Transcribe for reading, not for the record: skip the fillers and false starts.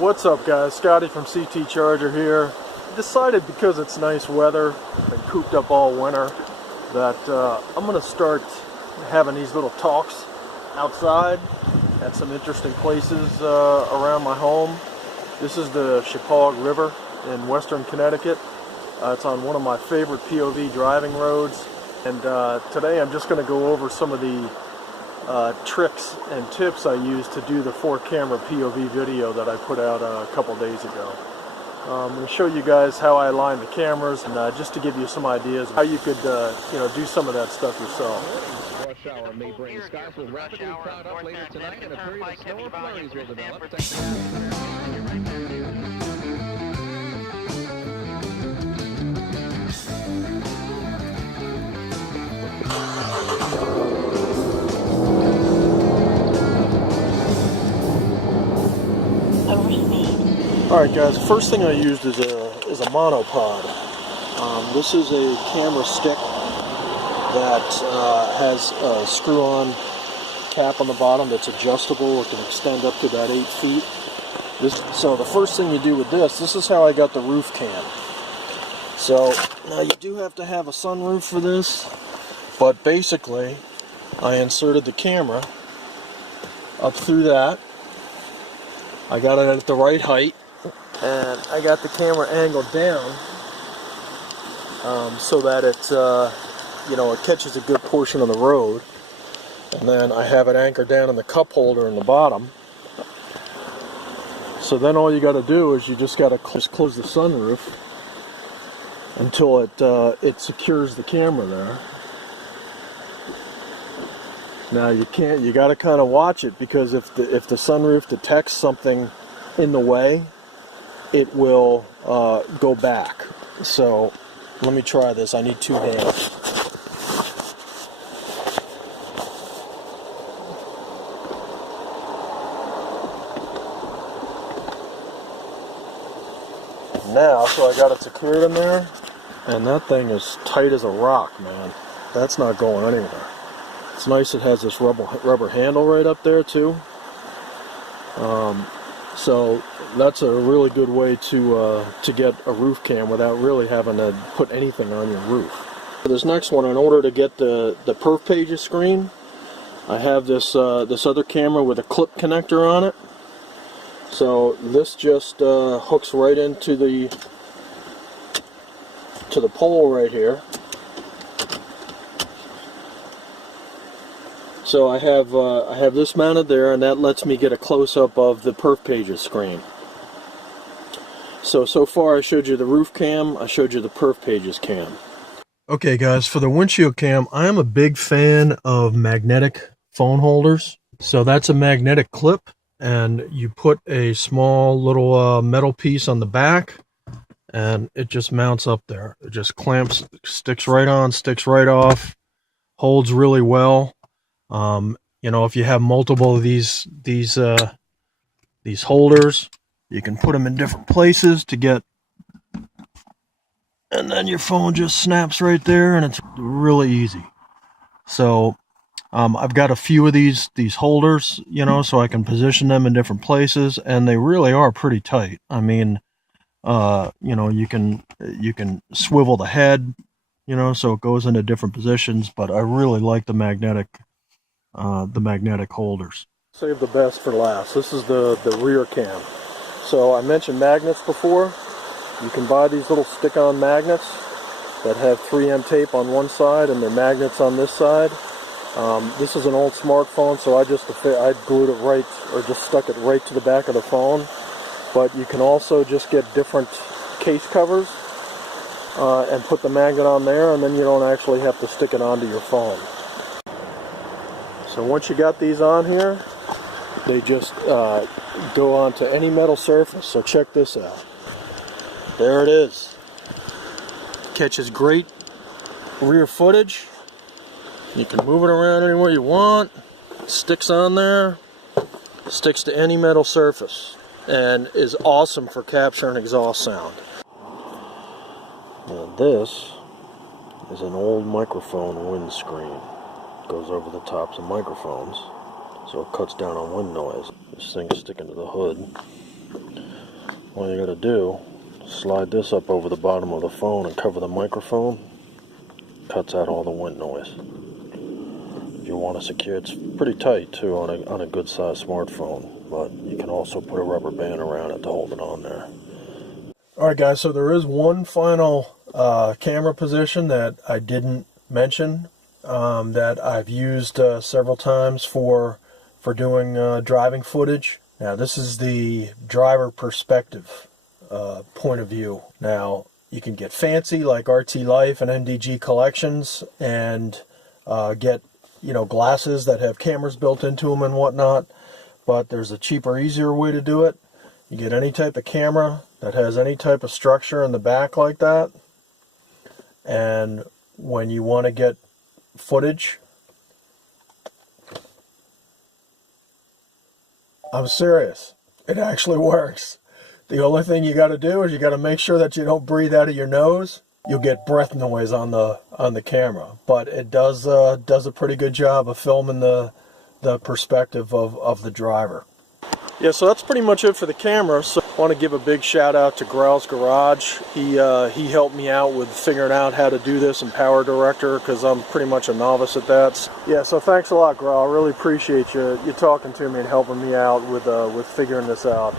What's up guys, Scotty from CT Charger here. I decided because it's nice weather, been cooped up all winter, that I'm going to start having these little talks outside at some interesting places around my home. This is the Chepaug River in western Connecticut. It's on one of my favorite POV driving roads, and today I'm just going to go over some of the tricks and tips I use to do the 4-camera POV video that I put out a couple days ago. I'm going to show you guys how I align the cameras, and just to give you some ideas of how you could do some of that stuff yourself. Rush hour may bring skies will rapidly cloud up later tonight, and a period of snow and flurries will develop. Alright guys, the first thing I used is a MonoPod. This is a camera stick that has a screw-on cap on the bottom that's adjustable. It can extend up to about 8 feet. So the first thing you do with this is how I got the roof cam. So now you do have to have a sunroof for this, but basically I inserted the camera up through that. I got it at the right height, and I got the camera angled down so that it catches a good portion of the road. And then I have it anchored down in the cup holder in the bottom. So then all you got to do is you just got to close the sunroof until it secures the camera there. Now you got to kind of watch it, because if the sunroof detects something in the way, it will go back. So let me try this. I need 2 hands. Now, so I got it secured in there, and that thing is tight as a rock, man. That's not going anywhere. It's nice it has this rubber handle right up there too. So that's a really good way to get a roof cam without really having to put anything on your roof. For this next one, in order to get the perf pages screen, I have this other camera with a clip connector on it. So this just hooks right into the pole right here. So I have this mounted there, and that lets me get a close-up of the perf pages screen. So far I showed you the roof cam, I showed you the perf pages cam. Okay guys, for the windshield cam, I am a big fan of magnetic phone holders. So that's a magnetic clip, and you put a small little metal piece on the back, and it just mounts up there. It just clamps, sticks right on, sticks right off, holds really well. If you have multiple of these holders, you can put them in different places to get, and then your phone just snaps right there, and it's really easy. So I've got a few of these holders, so I can position them in different places, and they really are pretty tight. I mean, you can swivel the head, so it goes into different positions, but I really like the magnetic holders. Save the best for last. This is the rear cam. So I mentioned magnets before. You can buy these little stick-on magnets that have 3M tape on one side and they're magnets on this side. This is an old smartphone, so I glued it right, or just stuck it right to the back of the phone. But you can also just get different case covers and put the magnet on there, and then you don't actually have to stick it onto your phone. So once you got these on here, they just go onto any metal surface. So check this out. There it is. Catches great rear footage. You can move it around anywhere you want. Sticks on there. Sticks to any metal surface. And is awesome for capturing exhaust sound. And this is an old microphone windscreen. Goes over the tops of microphones, so it cuts down on wind noise. This thing's sticking to the hood. All you gotta do, slide this up over the bottom of the phone and cover the microphone. Cuts out all the wind noise. If you want to secure, it's pretty tight too on a good sized smartphone, but you can also put a rubber band around it to hold it on there. Alright guys, so there is one final camera position that I didn't mention that I've used several times for doing driving footage. Now this is the driver perspective point of view. Now you can get fancy like RT Life and MDG Collections and get, you know, glasses that have cameras built into them and whatnot, but there's a cheaper, easier way to do it. You get any type of camera that has any type of structure in the back like that, and when you want to get footage, I'm serious, it actually works. The only thing you got to do is you got to make sure that you don't breathe out of your nose. You'll get breath noise on the camera, but it does a pretty good job of filming the perspective of the driver. Yeah, so that's pretty much it for the camera. So I want to give a big shout out to Growl's Garage. He helped me out with figuring out how to do this in Power Director because I'm pretty much a novice at that. Yeah, so thanks a lot, Growl. I really appreciate you talking to me and helping me out with figuring this out.